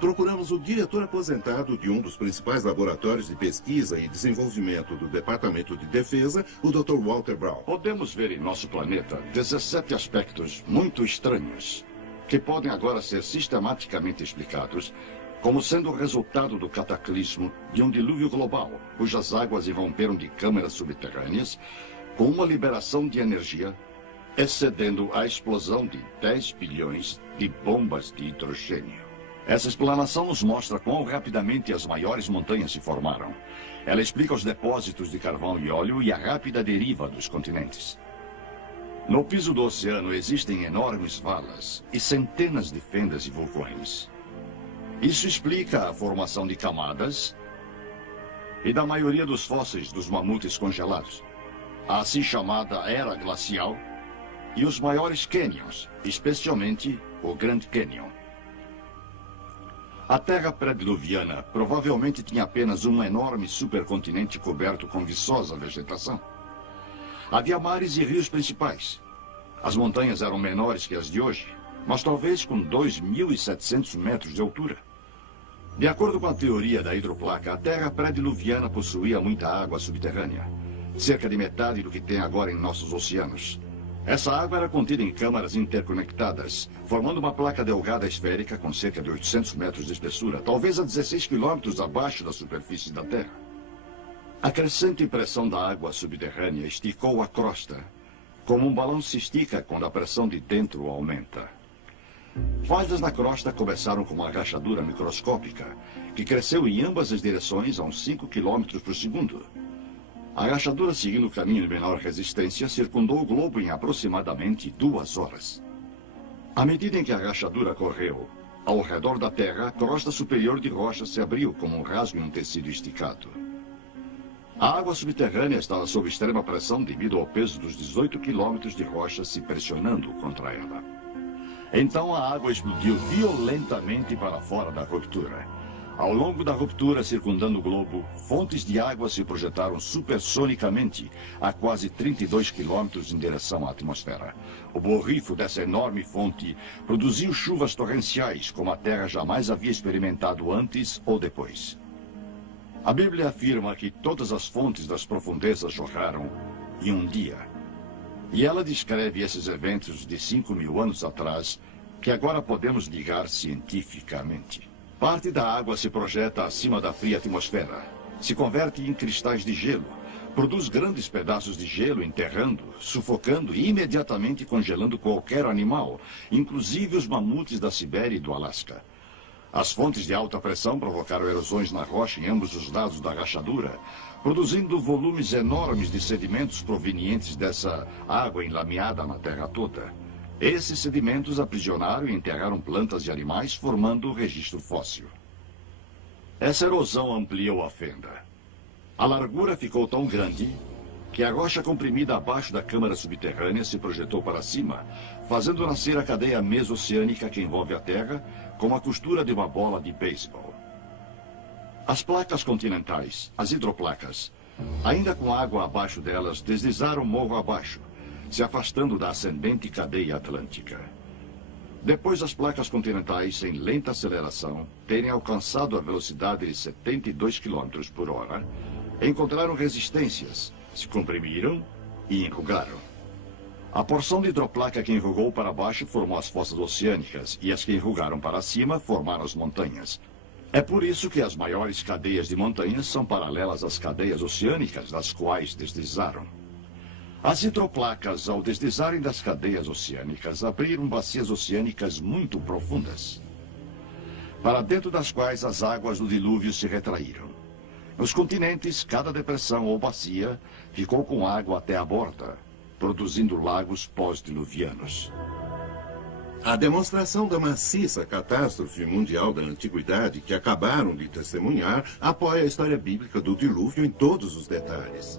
Procuramos o diretor aposentado de um dos principais laboratórios de pesquisa e desenvolvimento do Departamento de Defesa, o Dr. Walter Brown. Podemos ver em nosso planeta 17 aspectos muito estranhos que podem agora ser sistematicamente explicados como sendo o resultado do cataclismo de um dilúvio global, cujas águas irromperam de câmaras subterrâneas com uma liberação de energia excedendo a explosão de 10 bilhões de bombas de hidrogênio. Essa explanação nos mostra quão rapidamente as maiores montanhas se formaram. Ela explica os depósitos de carvão e óleo e a rápida deriva dos continentes. No piso do oceano existem enormes valas e centenas de fendas e vulcões. Isso explica a formação de camadas e da maioria dos fósseis dos mamutes congelados, a assim chamada Era Glacial e os maiores cânions, especialmente o Grand Canyon. A Terra pré-diluviana provavelmente tinha apenas um enorme supercontinente coberto com viçosa vegetação. Havia mares e rios principais. As montanhas eram menores que as de hoje, mas talvez com 2.700 metros de altura. De acordo com a teoria da hidroplaca, a Terra pré-diluviana possuía muita água subterrânea, cerca de metade do que tem agora em nossos oceanos. Essa água era contida em câmaras interconectadas, formando uma placa delgada esférica com cerca de 800 metros de espessura, talvez a 16 quilômetros abaixo da superfície da Terra. A crescente pressão da água subterrânea esticou a crosta, como um balão se estica quando a pressão de dentro aumenta. Falhas na crosta começaram com uma rachadura microscópica, que cresceu em ambas as direções a uns 5 quilômetros por segundo. A rachadura, seguindo o caminho de menor resistência, circundou o globo em aproximadamente 2 horas. À medida em que a rachadura correu, ao redor da Terra, a crosta superior de rocha se abriu como um rasgo em um tecido esticado. A água subterrânea estava sob extrema pressão devido ao peso dos 18 quilômetros de rocha se pressionando contra ela. Então a água explodiu violentamente para fora da ruptura. Ao longo da ruptura circundando o globo, fontes de água se projetaram supersonicamente a quase 32 quilômetros em direção à atmosfera. O borrifo dessa enorme fonte produziu chuvas torrenciais como a Terra jamais havia experimentado antes ou depois. A Bíblia afirma que todas as fontes das profundezas jorraram em um dia. E ela descreve esses eventos de 5.000 anos atrás, que agora podemos ligar cientificamente. Parte da água se projeta acima da fria atmosfera, se converte em cristais de gelo, produz grandes pedaços de gelo enterrando, sufocando e imediatamente congelando qualquer animal, inclusive os mamutes da Sibéria e do Alasca. As fontes de alta pressão provocaram erosões na rocha em ambos os lados da rachadura, produzindo volumes enormes de sedimentos provenientes dessa água enlameada na Terra toda. Esses sedimentos aprisionaram e enterraram plantas e animais, formando o registro fóssil. Essa erosão ampliou a fenda. A largura ficou tão grande que a rocha comprimida abaixo da câmara subterrânea se projetou para cima, fazendo nascer a cadeia mesoceânica que envolve a Terra, como a costura de uma bola de beisebol. As placas continentais, as hidroplacas, ainda com água abaixo delas, deslizaram morro abaixo, se afastando da ascendente cadeia atlântica. Depois das placas continentais, em lenta aceleração, terem alcançado a velocidade de 72 km por hora, encontraram resistências, se comprimiram e enrugaram. A porção de hidroplaca que enrugou para baixo formou as fossas oceânicas, e as que enrugaram para cima formaram as montanhas. É por isso que as maiores cadeias de montanhas são paralelas às cadeias oceânicas, das quais deslizaram. As hidroplacas, ao deslizarem das cadeias oceânicas, abriram bacias oceânicas muito profundas, para dentro das quais as águas do dilúvio se retraíram. Nos continentes, cada depressão ou bacia ficou com água até a borda, produzindo lagos pós-diluvianos. A demonstração da maciça catástrofe mundial da antiguidade que acabaram de testemunhar apoia a história bíblica do dilúvio em todos os detalhes.